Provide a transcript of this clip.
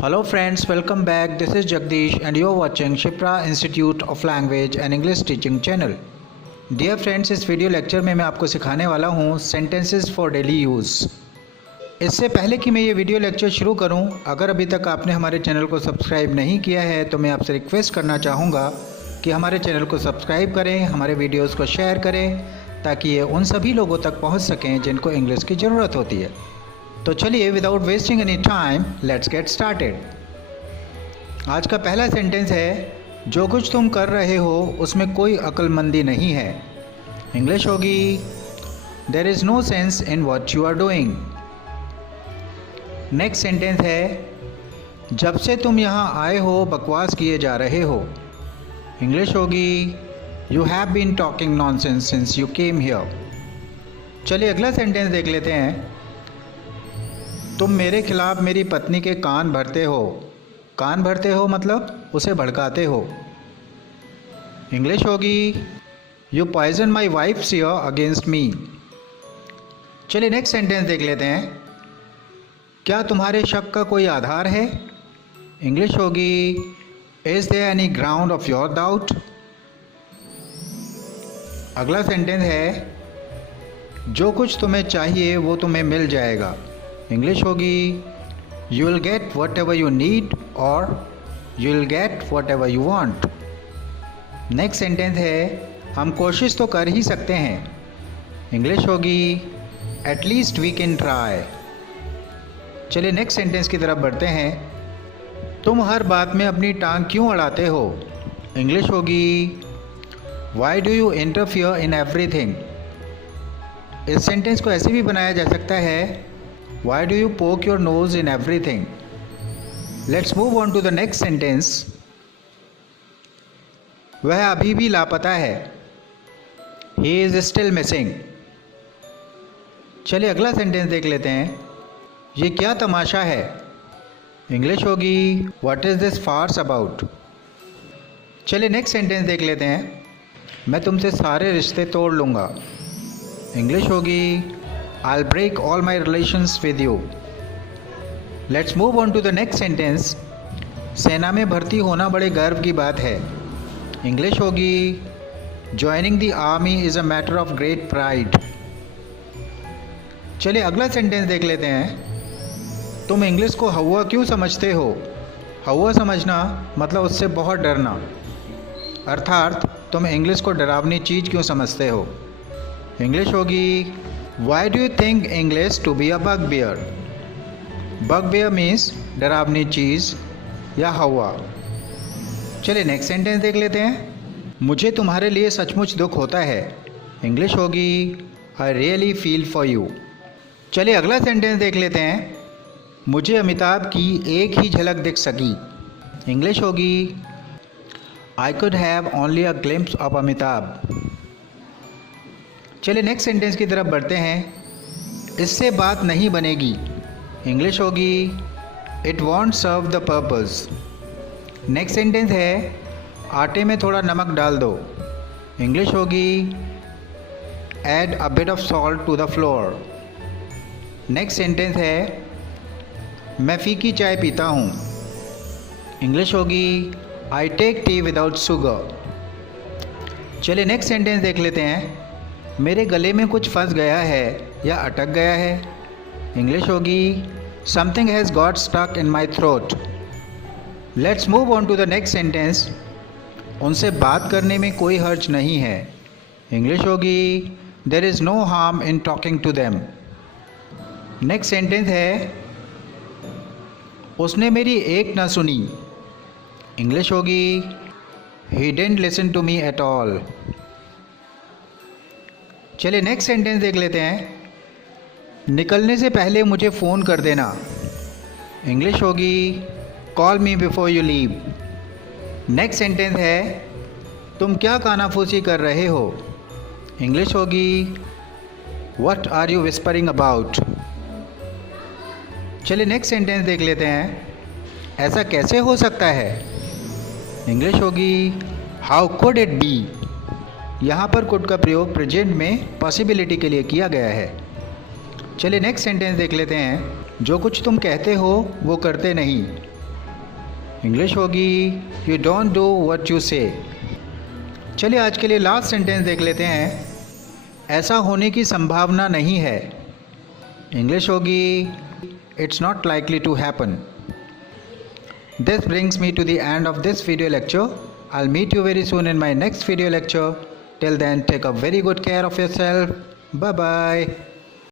Hello friends, welcome back. This is Jagdish and you are watching Shipra Institute of Language and English Teaching channel. Dear friends, इस video lecture में मैं आपको सिखाने वाला हूँ sentences for daily use. इससे पहले कि मैं ये वीडियो लेक्चर शुरू करूँ, अगर अभी तक आपने हमारे चैनल को सब्सक्राइब नहीं किया है तो मैं आपसे रिक्वेस्ट करना चाहूँगा कि हमारे चैनल को सब्सक्राइब करें, हमारे वीडियोज़ को शेयर करें ताकि ये उन सभी लोगों तक पहुँच सकें जिनको इंग्लिश की ज़रूरत होती है। तो चलिए without wasting any time let's get started. आज का पहला सेंटेंस है, जो कुछ तुम कर रहे हो उसमें कोई अक्लमंदी नहीं है। इंग्लिश होगी, there is no sense in what you are doing. Next sentence है, जब से तुम यहाँ आए हो बकवास किए जा रहे हो। इंग्लिश होगी, you have been talking nonsense since you came here. चलिए अगला सेंटेंस देख लेते हैं। तुम मेरे खिलाफ मेरी पत्नी के कान भरते हो। कान भरते हो मतलब उसे भड़काते हो। इंग्लिश होगी, you poison my wife's ear against me. चलिए नेक्स्ट सेंटेंस देख लेते हैं। क्या तुम्हारे शक का कोई आधार है? इंग्लिश होगी, is there any ground of your doubt. अगला सेंटेंस है, जो कुछ तुम्हें चाहिए वो तुम्हें मिल जाएगा। इंग्लिश होगी, you will get whatever you need और you will get whatever you want. Next sentence है, हम कोशिश तो कर ही सकते हैं। इंग्लिश होगी, एटलीस्ट वी कैन ट्राई। चलिए नेक्स्ट सेंटेंस की तरफ बढ़ते हैं। तुम हर बात में अपनी टांग क्यों अड़ाते हो? इंग्लिश होगी, why do you interfere in everything. इस सेंटेंस को ऐसे भी बनाया जा सकता है, why do you poke your nose in everything? Let's move on to the next sentence. वह अभी भी लापता है। He is still missing. चलिए अगला सेंटेंस देख लेते हैं। ये क्या तमाशा है? इंग्लिश होगी, What is this farce about? चलिए नेक्स्ट सेंटेंस देख लेते हैं। मैं तुमसे सारे रिश्ते तोड़ लूँगा। इंग्लिश होगी, I'll break all my relations with you. Let's move on to the next sentence. सेना में भर्ती होना बड़े गर्व की बात है। इंग्लिश होगी, Joining the army is a matter of great pride. चलिए अगला सेंटेंस देख लेते हैं। तुम इंग्लिश को हवा क्यों समझते हो? हवा समझना मतलब उससे बहुत डरना, अर्थात तुम इंग्लिश को डरावनी चीज़ क्यों समझते हो। इंग्लिश होगी, Why do you think English to be a bugbear? Bugbear means डरावनी चीज़ या हवा। चलिए नेक्स्ट सेंटेंस देख लेते हैं। मुझे तुम्हारे लिए सचमुच दुख होता है। इंग्लिश होगी, I really feel for you. चलिए अगला सेंटेंस देख लेते हैं। मुझे अमिताभ की एक ही झलक दिख सकी। इंग्लिश होगी, I could have only a glimpse of Amitabh. चलिए नेक्स्ट सेंटेंस की तरफ बढ़ते हैं। इससे बात नहीं बनेगी। इंग्लिश होगी, it won't serve the purpose. Next sentence है, आटे में थोड़ा नमक डाल दो। इंग्लिश होगी, add a bit of salt to the flour. Next sentence है, मैं फीकी चाय पीता हूँ। इंग्लिश होगी, I take tea without sugar. चलिए नेक्स्ट सेंटेंस देख लेते हैं। मेरे गले में कुछ फंस गया है या अटक गया है। इंग्लिश होगी, something has got stuck in my throat. Let's move on to the next sentence. उनसे बात करने में कोई हर्ज नहीं है। इंग्लिश होगी, there is no harm in talking to them. Next sentence है, उसने मेरी एक ना सुनी। इंग्लिश होगी, he didn't listen to me at all. चलिए नेक्स्ट सेंटेंस देख लेते हैं। निकलने से पहले मुझे फ़ोन कर देना। इंग्लिश होगी, call me before you leave. Next sentence है, तुम क्या कानाफूसी कर रहे हो? इंग्लिश होगी, what are you whispering about. चलिए नेक्स्ट सेंटेंस देख लेते हैं। ऐसा कैसे हो सकता है? इंग्लिश होगी, हाउ कुड इट बी। यहाँ पर कुड का प्रयोग प्रेजेंट में पॉसिबिलिटी के लिए किया गया है। चलिए नेक्स्ट सेंटेंस देख लेते हैं। जो कुछ तुम कहते हो वो करते नहीं। इंग्लिश होगी you don't do what you से। चलिए आज के लिए लास्ट सेंटेंस देख लेते हैं। ऐसा होने की संभावना नहीं है। इंग्लिश होगी it's not likely to happen. This brings me to the end of this video lecture. I'll meet you very soon in my next video lecture. Till then, take a very good care of yourself. Bye bye.